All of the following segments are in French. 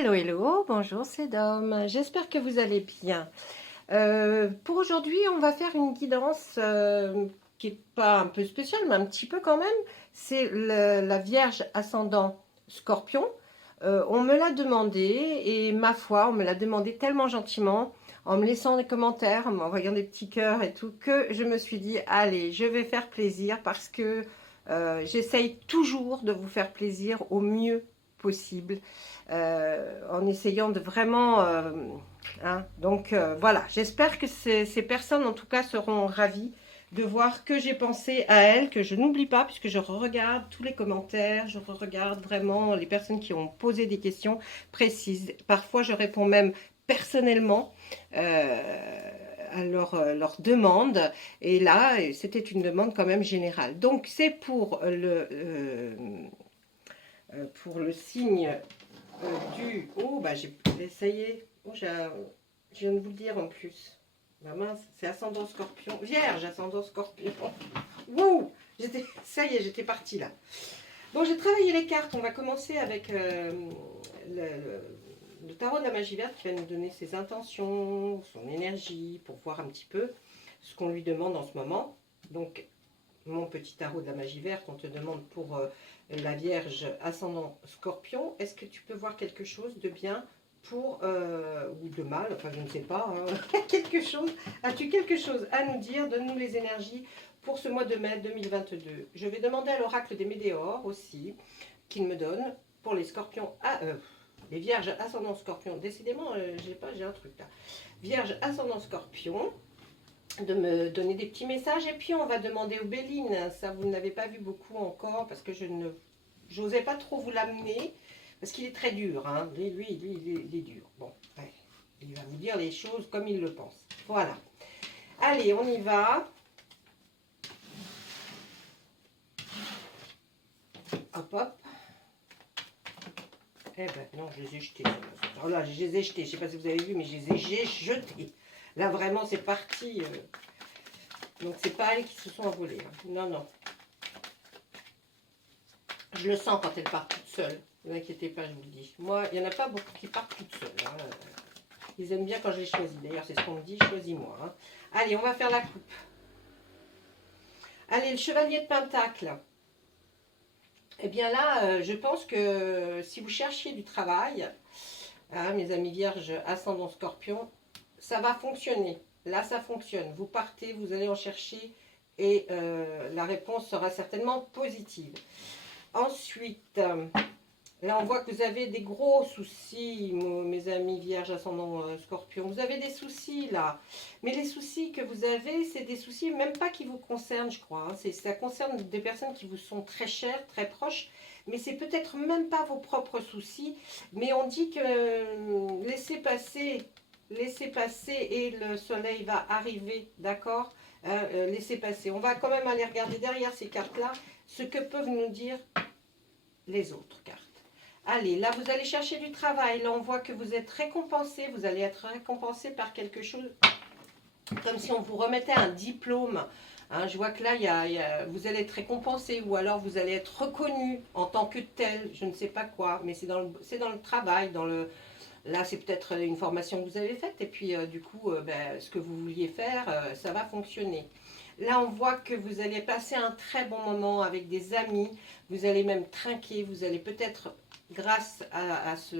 Hello, hello, bonjour, c'est Dom. J'espère que vous allez bien. Pour aujourd'hui, on va faire une guidance qui n'est pas un peu spéciale, mais un petit peu quand même. C'est la Vierge ascendant Scorpion. On me l'a demandé et ma foi, on me l'a demandé tellement gentiment, en me laissant des commentaires, en m'envoyant des petits cœurs et tout, que je me suis dit, allez, je vais faire plaisir parce que j'essaye toujours de vous faire plaisir au mieux possible, en essayant de vraiment... hein, donc voilà, j'espère que ces personnes en tout cas seront ravies de voir que j'ai pensé à elles, que je n'oublie pas, puisque je regarde tous les commentaires, je regarde vraiment les personnes qui ont posé des questions précises. Parfois, je réponds même personnellement à leur demande. Et là, c'était une demande quand même générale. Donc, c'est pour le signe du... Oh, bah, ça y est. Oh, je viens de vous le dire en plus. Bah mince, c'est ascendant Scorpion. Vierge, ascendant Scorpion. Wouh, ça y est, j'étais partie là. Bon, j'ai travaillé les cartes. On va commencer avec le tarot de la magie verte qui va nous donner ses intentions, son énergie, pour voir un petit peu ce qu'on lui demande en ce moment. Donc, mon petit tarot de la magie verte, on te demande pour la Vierge ascendant Scorpion, est-ce que tu peux voir quelque chose de bien pour, ou de mal, enfin je ne sais pas, hein, quelque chose, as-tu quelque chose à nous dire? Donne-nous les énergies pour ce mois de mai 2022. Je vais demander à l'oracle des Médéors aussi, qu'il me donne pour les scorpions, les Vierges ascendant Scorpion, décidément j'ai un truc là, Vierge ascendant Scorpion, de me donner des petits messages. Et puis on va demander aux Béline, ça vous n'avez pas vu beaucoup encore parce que je n'osais pas trop vous l'amener parce qu'il est très dur, hein. Lui, il est dur. Bon, ouais, il va vous dire les choses comme il le pense. Voilà. Allez, on y va. Hop, hop. Eh ben non, je les ai jetés. Alors là, je les ai jetés. Je ne sais pas si vous avez vu, mais je les ai jetés. Là, vraiment, c'est parti. Donc, c'est pas elles qui se sont envolées. Hein. Non, non. Je le sens quand elles partent toutes seules. Ne vous inquiétez pas, je vous le dis. Moi, il n'y en a pas beaucoup qui partent toutes seules. Hein. Ils aiment bien quand je les choisis. D'ailleurs, c'est ce qu'on me dit, choisis-moi. Hein. Allez, on va faire la coupe. Allez, le chevalier de Pentacle. Eh bien là, je pense que si vous cherchiez du travail, hein, mes amis vierges, ascendant Scorpion, ça va fonctionner. Là, ça fonctionne. Vous partez, vous allez en chercher et la réponse sera certainement positive. Ensuite, là on voit que vous avez des gros soucis, mes amis vierges ascendant Scorpion. Vous avez des soucis là. Mais les soucis que vous avez, c'est des soucis même pas qui vous concernent, je crois. Hein. Ça concerne des personnes qui vous sont très chères, très proches. Mais c'est peut-être même pas vos propres soucis. Mais on dit que laissez passer et le soleil va arriver, d'accord, laissez passer. On va quand même aller regarder derrière ces cartes-là ce que peuvent nous dire les autres cartes. Allez, là vous allez chercher du travail. Là on voit que vous êtes récompensé. Vous allez être récompensé par quelque chose comme si on vous remettait un diplôme. Hein, je vois que là, vous allez être récompensé ou alors vous allez être reconnu en tant que tel. Je ne sais pas quoi, mais c'est dans le travail, là, c'est peut-être une formation que vous avez faite et puis du coup, ce que vous vouliez faire, ça va fonctionner. Là, on voit que vous allez passer un très bon moment avec des amis. Vous allez même trinquer. Vous allez peut-être, grâce à ce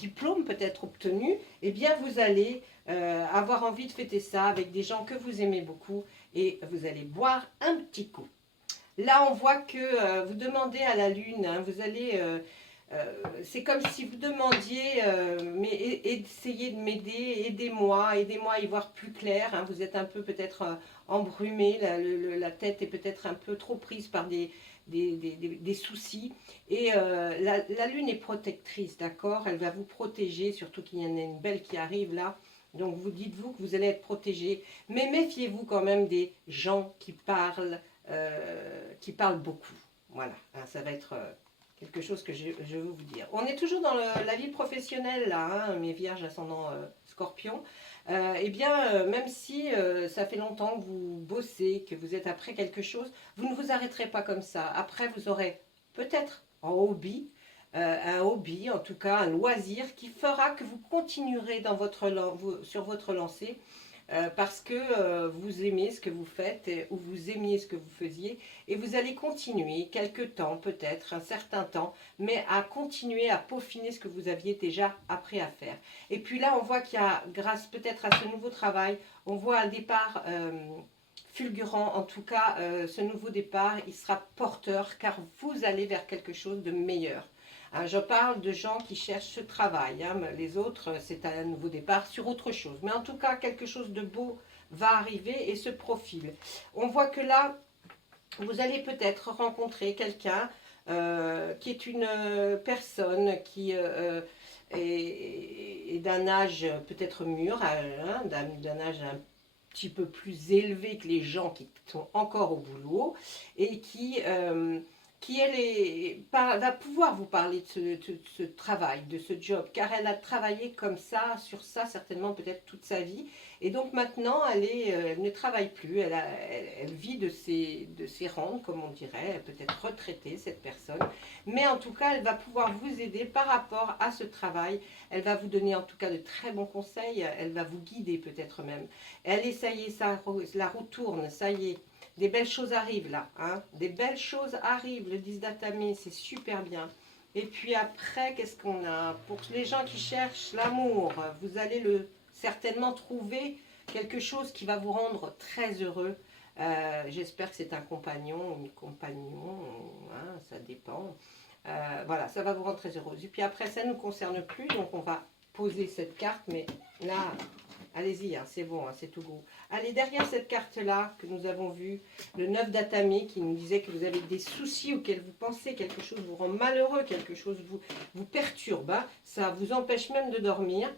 diplôme peut-être obtenu, eh bien, vous allez avoir envie de fêter ça avec des gens que vous aimez beaucoup et vous allez boire un petit coup. Là, on voit que vous demandez à la lune, hein, vous allez... c'est comme si vous demandiez, mais essayez de m'aider, aidez-moi à y voir plus clair. Hein, vous êtes un peu peut-être embrumé, la tête est peut-être un peu trop prise par des soucis. Et la lune est protectrice, d'accord? Elle va vous protéger, surtout qu'il y en a une belle qui arrive là. Donc vous dites-vous que vous allez être protégé. Mais méfiez-vous quand même des gens qui parlent beaucoup. Voilà, hein, ça va être... quelque chose que je veux vous dire. On est toujours dans la vie professionnelle, là, hein, mes vierges ascendant Scorpion. Eh bien, même si ça fait longtemps que vous bossez, que vous êtes après quelque chose, vous ne vous arrêterez pas comme ça. Après, vous aurez peut-être en hobby un hobby, en tout cas un loisir qui fera que vous continuerez dans sur votre lancée parce que vous aimez ce que vous faites ou vous aimiez ce que vous faisiez et vous allez continuer quelques temps, peut-être un certain temps, mais à continuer à peaufiner ce que vous aviez déjà appris à faire. Et puis là, on voit qu'il y a, grâce peut-être à ce nouveau travail, on voit un départ fulgurant. En tout cas, ce nouveau départ, il sera porteur car vous allez vers quelque chose de meilleur. Hein, je parle de gens qui cherchent ce travail. Hein, les autres, c'est un nouveau départ sur autre chose. Mais en tout cas, quelque chose de beau va arriver et se profile. On voit que là, vous allez peut-être rencontrer quelqu'un qui est une personne qui est d'un âge peut-être mûr, hein, d'un âge un petit peu plus élevé que les gens qui sont encore au boulot et qui elle va pouvoir vous parler de ce travail, de ce job, car elle a travaillé comme ça, sur ça, certainement peut-être toute sa vie. Et donc maintenant, elle ne travaille plus, elle vit de ses rentes, comme on dirait, peut-être retraitée, cette personne. Mais en tout cas, elle va pouvoir vous aider par rapport à ce travail. Elle va vous donner en tout cas de très bons conseils, elle va vous guider peut-être même. Elle est, ça y est, la roue tourne, ça y est. Des belles choses arrivent là, hein. Des belles choses arrivent, le 10 d'Atame, c'est super bien. Et puis après, qu'est-ce qu'on a? Pour les gens qui cherchent l'amour, vous allez certainement trouver quelque chose qui va vous rendre très heureux. J'espère que c'est un compagnon ou une compagnon, hein, ça dépend. Voilà, ça va vous rendre très heureuse. Et puis après, ça ne nous concerne plus, donc on va poser cette carte, mais là, allez-y, hein, c'est bon, hein, c'est tout beau. Allez, derrière cette carte-là que nous avons vue, le 9 d'Atame qui nous disait que vous avez des soucis auxquels vous pensez, quelque chose vous rend malheureux, quelque chose vous perturbe, hein, ça vous empêche même de dormir.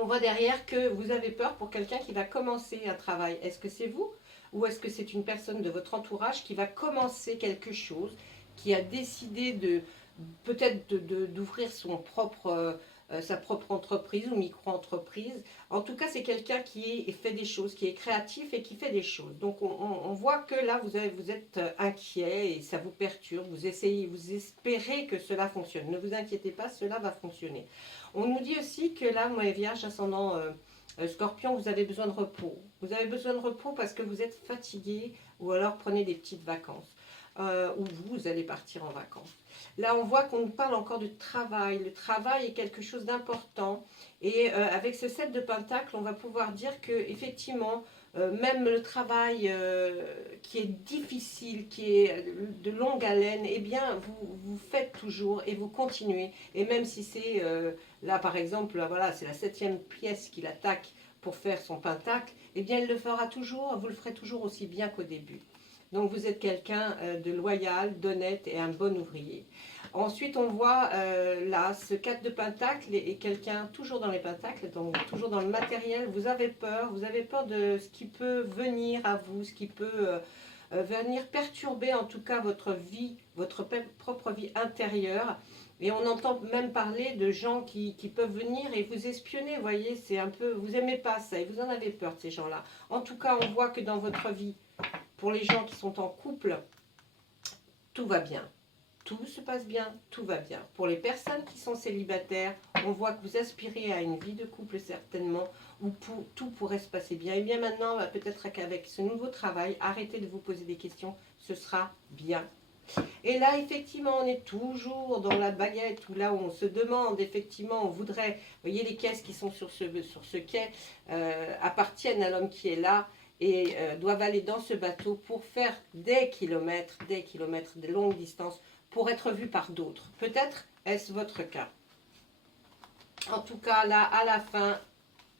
On voit derrière que vous avez peur pour quelqu'un qui va commencer un travail. Est-ce que c'est vous ou est-ce que c'est une personne de votre entourage qui va commencer quelque chose, qui a décidé de peut-être d'ouvrir sa propre entreprise ou micro-entreprise. En tout cas, c'est quelqu'un qui fait des choses, qui est créatif et qui fait des choses. Donc, on voit que là, vous êtes inquiet et ça vous perturbe. Vous espérez que cela fonctionne. Ne vous inquiétez pas, cela va fonctionner. On nous dit aussi que là, moi, Vierge, ascendant Scorpion, vous avez besoin de repos. Vous avez besoin de repos parce que vous êtes fatigué ou alors prenez des petites vacances. Ou vous allez partir en vacances. Là, on voit qu'on nous parle encore de travail. Le travail est quelque chose d'important. Et avec ce 7 de Pentacle, on va pouvoir dire que effectivement, même le travail qui est difficile, qui est de longue haleine, eh bien, vous faites toujours et vous continuez. Et même si c'est, là par exemple, voilà, c'est la 7e pièce qu'il attaque pour faire son Pentacle, eh bien, il le fera toujours, vous le ferez toujours aussi bien qu'au début. Donc vous êtes quelqu'un de loyal, d'honnête et un bon ouvrier. Ensuite on voit là ce 4 de Pentacle et quelqu'un toujours dans les Pentacles, donc toujours dans le matériel. Vous avez peur de ce qui peut venir à vous, ce qui peut venir perturber en tout cas votre vie, votre propre vie intérieure. Et on entend même parler de gens qui peuvent venir et vous espionner, vous voyez, c'est un peu, vous n'aimez pas ça et vous en avez peur de ces gens-là. En tout cas, on voit que dans votre vie, pour les gens qui sont en couple, tout va bien. Tout se passe bien, tout va bien. Pour les personnes qui sont célibataires, on voit que vous aspirez à une vie de couple certainement, où tout pourrait se passer bien. Et bien maintenant, peut-être qu'avec ce nouveau travail, arrêtez de vous poser des questions, ce sera bien. Et là, effectivement, on est toujours dans la baguette, où là où on se demande, effectivement, on voudrait, vous voyez les caisses qui sont sur ce quai, appartiennent à l'homme qui est là, et doivent aller dans ce bateau pour faire des kilomètres, des longues distances, pour être vus par d'autres. Peut-être est-ce votre cas. En tout cas, là, à la fin,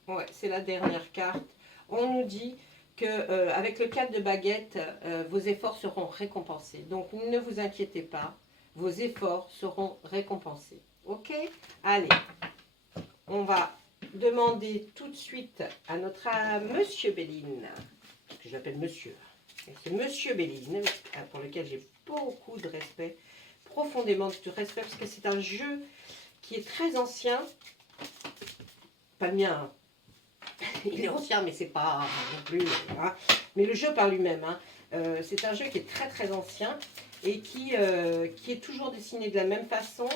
ouais, c'est la dernière carte, on nous dit que avec le 4 de baguette, vos efforts seront récompensés. Donc, ne vous inquiétez pas, vos efforts seront récompensés. Ok? Allez, on va demander tout de suite à notre Monsieur Béline, que j'appelle Monsieur. C'est Monsieur Béline, pour lequel j'ai beaucoup de respect, profondément de respect, parce que c'est un jeu qui est très ancien. Pas le mien, hein. Il est ancien, mais c'est pas non plus. Hein. Mais le jeu par lui-même. Hein. C'est un jeu qui est très très ancien et qui est toujours dessiné de la même façon.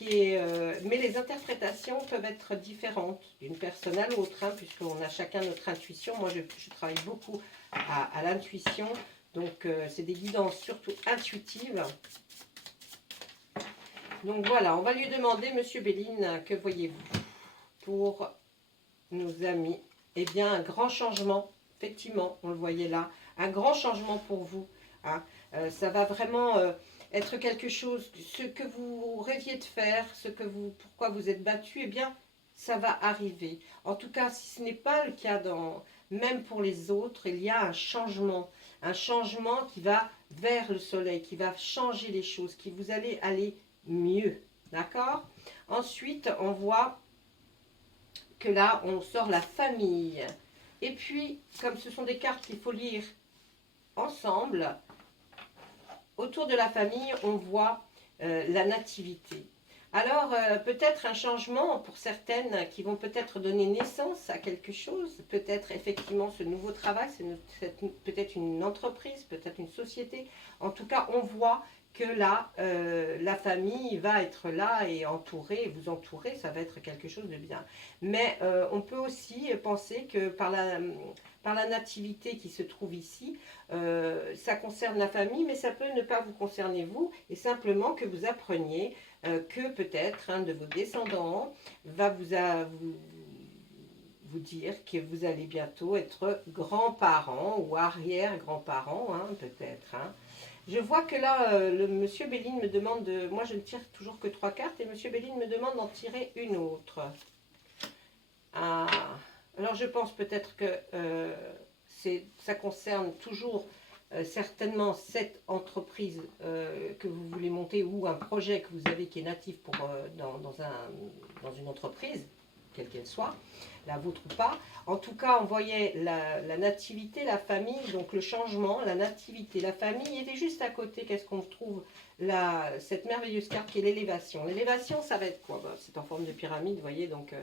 Mais les interprétations peuvent être différentes d'une personne à l'autre, hein, puisqu'on a chacun notre intuition. Moi, je travaille beaucoup à l'intuition, donc c'est des guidances surtout intuitives. Donc voilà, on va lui demander, Monsieur Béline, que voyez-vous pour nos amis? Eh bien, un grand changement, effectivement, on le voyait là, un grand changement pour vous, hein. Ça va vraiment être quelque chose, ce que vous rêviez de faire, pourquoi vous êtes battu, eh bien, ça va arriver. En tout cas, si ce n'est pas le cas même pour les autres, il y a un changement qui va vers le soleil, qui va changer les choses, qui vous allez aller mieux, d'accord? Ensuite, on voit que là, on sort la famille. Et puis, comme ce sont des cartes qu'il faut lire ensemble, autour de la famille, on voit la nativité. Alors, peut-être un changement pour certaines qui vont peut-être donner naissance à quelque chose, peut-être effectivement ce nouveau travail, peut-être une entreprise, peut-être une société. En tout cas, on voit que là, la famille va être là et vous entourer, ça va être quelque chose de bien. Mais on peut aussi penser que par la nativité qui se trouve ici, ça concerne la famille, mais ça peut ne pas vous concerner vous, et simplement que vous appreniez que peut-être un de vos descendants va vous dire que vous allez bientôt être grands-parents ou arrière-grands-parents, hein, peut-être. Hein. Je vois que là, le monsieur Béline me demande de... Moi, je ne tire toujours que 3 cartes et monsieur Béline me demande d'en tirer une autre. Ah, alors, je pense peut-être que ça concerne toujours certainement cette entreprise que vous voulez monter ou un projet que vous avez qui est natif dans une entreprise, quelle qu'elle soit, la vôtre ou pas. En tout cas, on voyait la nativité, la famille, donc le changement, la nativité, la famille. Et juste à côté, qu'est-ce qu'on trouve cette merveilleuse carte qui est l'élévation. L'élévation, ça va être quoi? C'est en forme de pyramide, vous voyez, donc...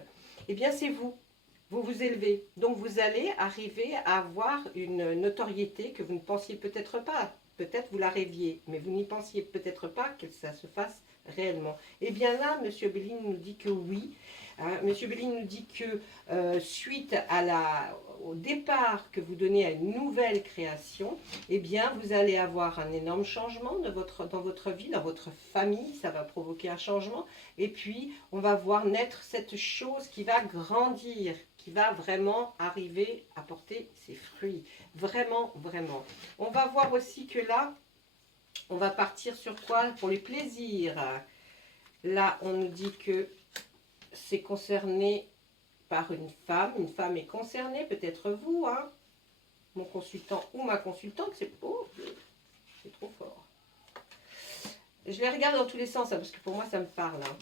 eh bien, c'est vous. Vous vous élevez. Donc, vous allez arriver à avoir une notoriété que vous ne pensiez peut-être pas. Peut-être vous la rêviez, mais vous n'y pensiez peut-être pas que ça se fasse réellement. Eh bien là, M. Béline nous dit que oui. Hein, M. Béline nous dit que suite au départ que vous donnez à une nouvelle création, eh bien, vous allez avoir un énorme changement dans votre vie, dans votre famille. Ça va provoquer un changement. Et puis, on va voir naître cette chose qui va grandir, qui va vraiment arriver à porter ses fruits. Vraiment, vraiment. On va voir aussi que là, on va partir sur quoi? Pour les plaisirs. Là, on nous dit que c'est concerné par une femme. Une femme est concernée, peut-être vous, hein, mon consultant ou ma consultante. C'est trop fort. Je les regarde dans tous les sens, hein, parce que pour moi, ça me parle. Hein.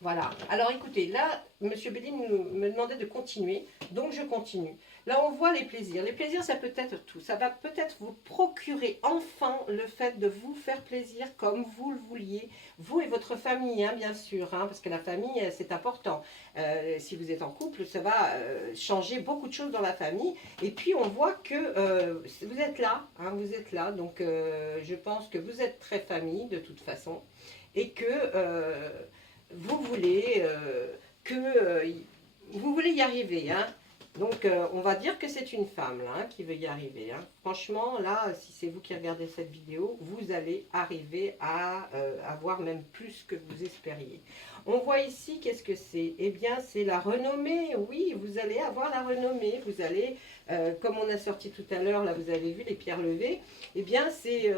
Voilà. Alors écoutez, là, M. Béline me demandait de continuer, donc je continue. Là, on voit les plaisirs. Les plaisirs, ça peut être tout. Ça va peut-être vous procurer enfin le fait de vous faire plaisir comme vous le vouliez, vous et votre famille, hein, bien sûr, hein, parce que la famille, c'est important. Si vous êtes en couple, ça va changer beaucoup de choses dans la famille. Et puis, on voit que vous êtes là, hein, vous êtes là. Donc, je pense que vous êtes très famille, de toute façon, et que... vous voulez vous voulez y arriver, hein. Donc on va dire que c'est une femme là, hein, qui veut y arriver, hein. Franchement là, si c'est vous qui regardez cette vidéo, vous allez arriver à avoir même plus que vous espériez. On voit ici, qu'est-ce que c'est? Eh bien c'est la renommée. Oui, vous allez avoir la renommée. Vous allez, comme on a sorti tout à l'heure, là vous avez vu les pierres levées, eh bien c'est...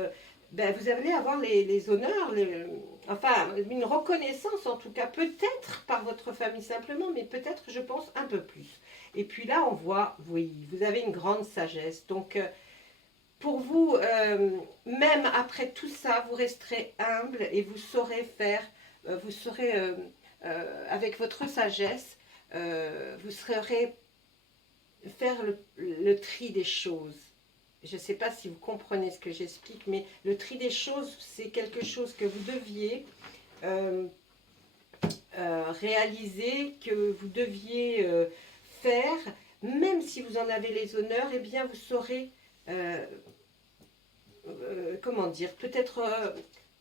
vous allez avoir les honneurs, enfin une reconnaissance en tout cas, peut-être par votre famille simplement, mais peut-être, je pense, un peu plus. Et puis là, on voit, oui, vous avez une grande sagesse. Donc, pour vous, même après tout ça, vous resterez humble et vous saurez faire, vous saurez, avec votre sagesse, vous saurez faire le tri des choses. Je ne sais pas si vous comprenez ce que j'explique, mais le tri des choses, c'est quelque chose que vous deviez réaliser, que vous deviez faire, même si vous en avez les honneurs, eh bien vous saurez comment dire, peut-être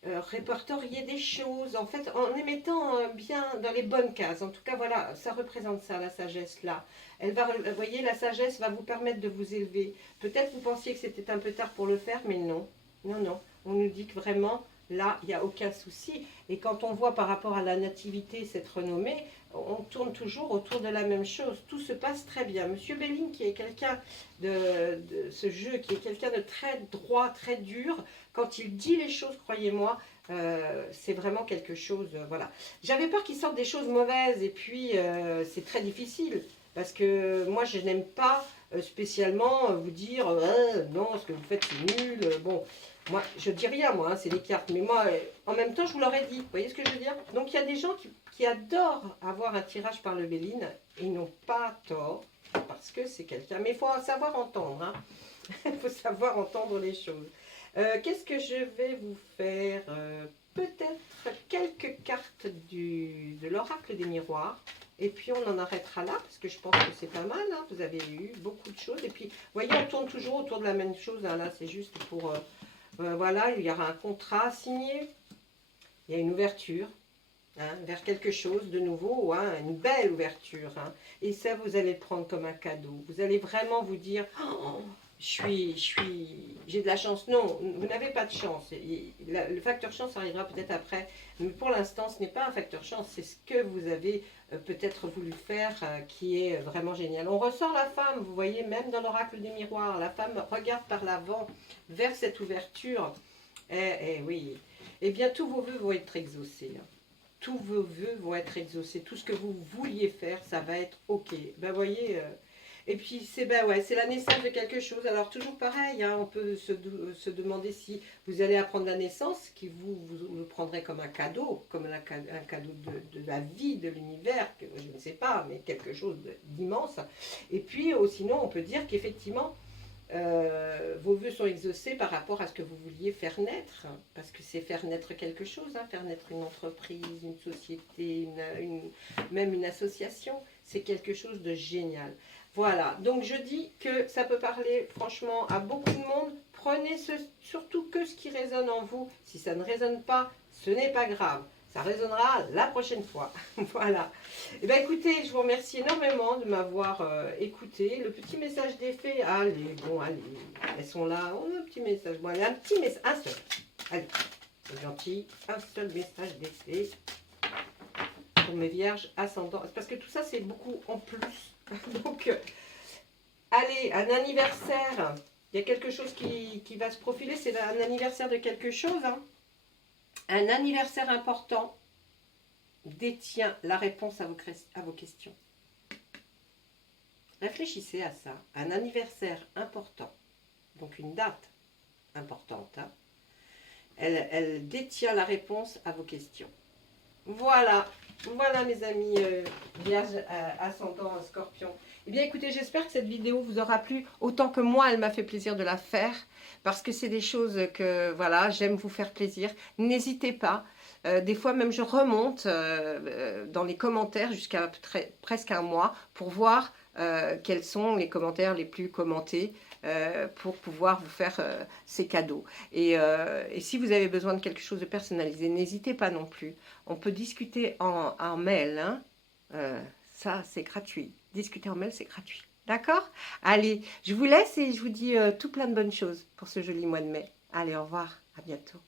répertorier des choses, en fait, en les mettant bien dans les bonnes cases. En tout cas, voilà, ça représente ça, la sagesse, là. Elle va, vous voyez, la sagesse va vous permettre de vous élever. Peut-être vous pensiez que c'était un peu tard pour le faire, mais non. Non, non. On nous dit que vraiment, là, il n'y a aucun souci. Et quand on voit par rapport à la nativité cette renommée, on tourne toujours autour de la même chose. Tout se passe très bien. Monsieur Belling, qui est quelqu'un de ce jeu, qui est quelqu'un de très droit, très dur, quand il dit les choses, croyez-moi, c'est vraiment quelque chose, voilà. J'avais peur qu'il sorte des choses mauvaises, et puis c'est très difficile, parce que moi je n'aime pas spécialement vous dire, non, ce que vous faites c'est nul, bon, moi je dis rien, moi, hein, c'est les cartes, mais moi, en même temps je vous l'aurais dit, vous voyez ce que je veux dire? Donc il y a des gens qui adorent avoir un tirage par le Béline, et ils n'ont pas tort, parce que c'est quelqu'un, mais il faut savoir entendre, hein. Il faut savoir entendre les choses. Qu'est-ce que je vais vous faire? Peut-être quelques cartes de l'oracle des miroirs. Et puis on en arrêtera là, parce que je pense que c'est pas mal. Hein. Vous avez eu beaucoup de choses. Et puis, vous voyez, on tourne toujours autour de la même chose. Hein. Là, c'est juste pour... voilà, il y aura un contrat signé. Il y a une ouverture. Hein, vers quelque chose de nouveau, hein, une belle ouverture. Hein. Et ça, vous allez le prendre comme un cadeau. Vous allez vraiment vous dire, oh, j'ai de la chance. Non, vous n'avez pas de chance. Le facteur chance arrivera peut-être après. Mais pour l'instant, ce n'est pas un facteur chance. C'est ce que vous avez peut-être voulu faire qui est vraiment génial. On ressort la femme, vous voyez, même dans l'oracle des miroirs. La femme regarde par l'avant vers cette ouverture. Oui. Eh bien, tous vos vœux vont être exaucés. Hein. Tous vos vœux vont être exaucés. Tout ce que vous vouliez faire, ça va être OK. Ben, vous voyez... et puis, c'est ben ouais, c'est la naissance de quelque chose. Alors, toujours pareil, hein, on peut se demander si vous allez apprendre la naissance, qui vous le prendrez comme un cadeau, comme un cadeau de la vie, de l'univers, je ne sais pas, mais quelque chose d'immense. Et puis, sinon, on peut dire qu'effectivement, vos vœux sont exaucés par rapport à ce que vous vouliez faire naître, parce que c'est faire naître quelque chose, hein, faire naître une entreprise, une société, même une association, c'est quelque chose de génial. Voilà, donc je dis que ça peut parler franchement à beaucoup de monde. Prenez surtout que ce qui résonne en vous. Si ça ne résonne pas, ce n'est pas grave. Ça résonnera la prochaine fois. Voilà. Eh bien, écoutez, je vous remercie énormément de m'avoir écouté. Le petit message des fées, allez, bon, allez, elles sont là. On a un petit message. Bon, allez, un petit message, un seul. Allez, c'est gentil. Un seul message des fées pour mes vierges ascendants. Parce que tout ça, c'est beaucoup en plus. Donc, allez, un anniversaire. Il y a quelque chose qui va se profiler. C'est un anniversaire de quelque chose, hein. Un anniversaire important détient la réponse à vos questions. Réfléchissez à ça. Un anniversaire important, donc une date importante, hein, elle détient la réponse à vos questions. Voilà, voilà mes amis vierges, ascendant scorpion. Eh bien écoutez, j'espère que cette vidéo vous aura plu autant que moi, elle m'a fait plaisir de la faire. Parce que c'est des choses que, voilà, j'aime vous faire plaisir. N'hésitez pas. Des fois même je remonte dans les commentaires jusqu'à presque un mois pour voir quels sont les commentaires les plus commentés pour pouvoir vous faire ces cadeaux. Et si vous avez besoin de quelque chose de personnalisé, n'hésitez pas non plus. On peut discuter en mail. Hein. Ça, c'est gratuit. Discuter en mail, c'est gratuit. D'accord? Allez, je vous laisse et je vous dis tout plein de bonnes choses pour ce joli mois de mai. Allez, au revoir. À bientôt.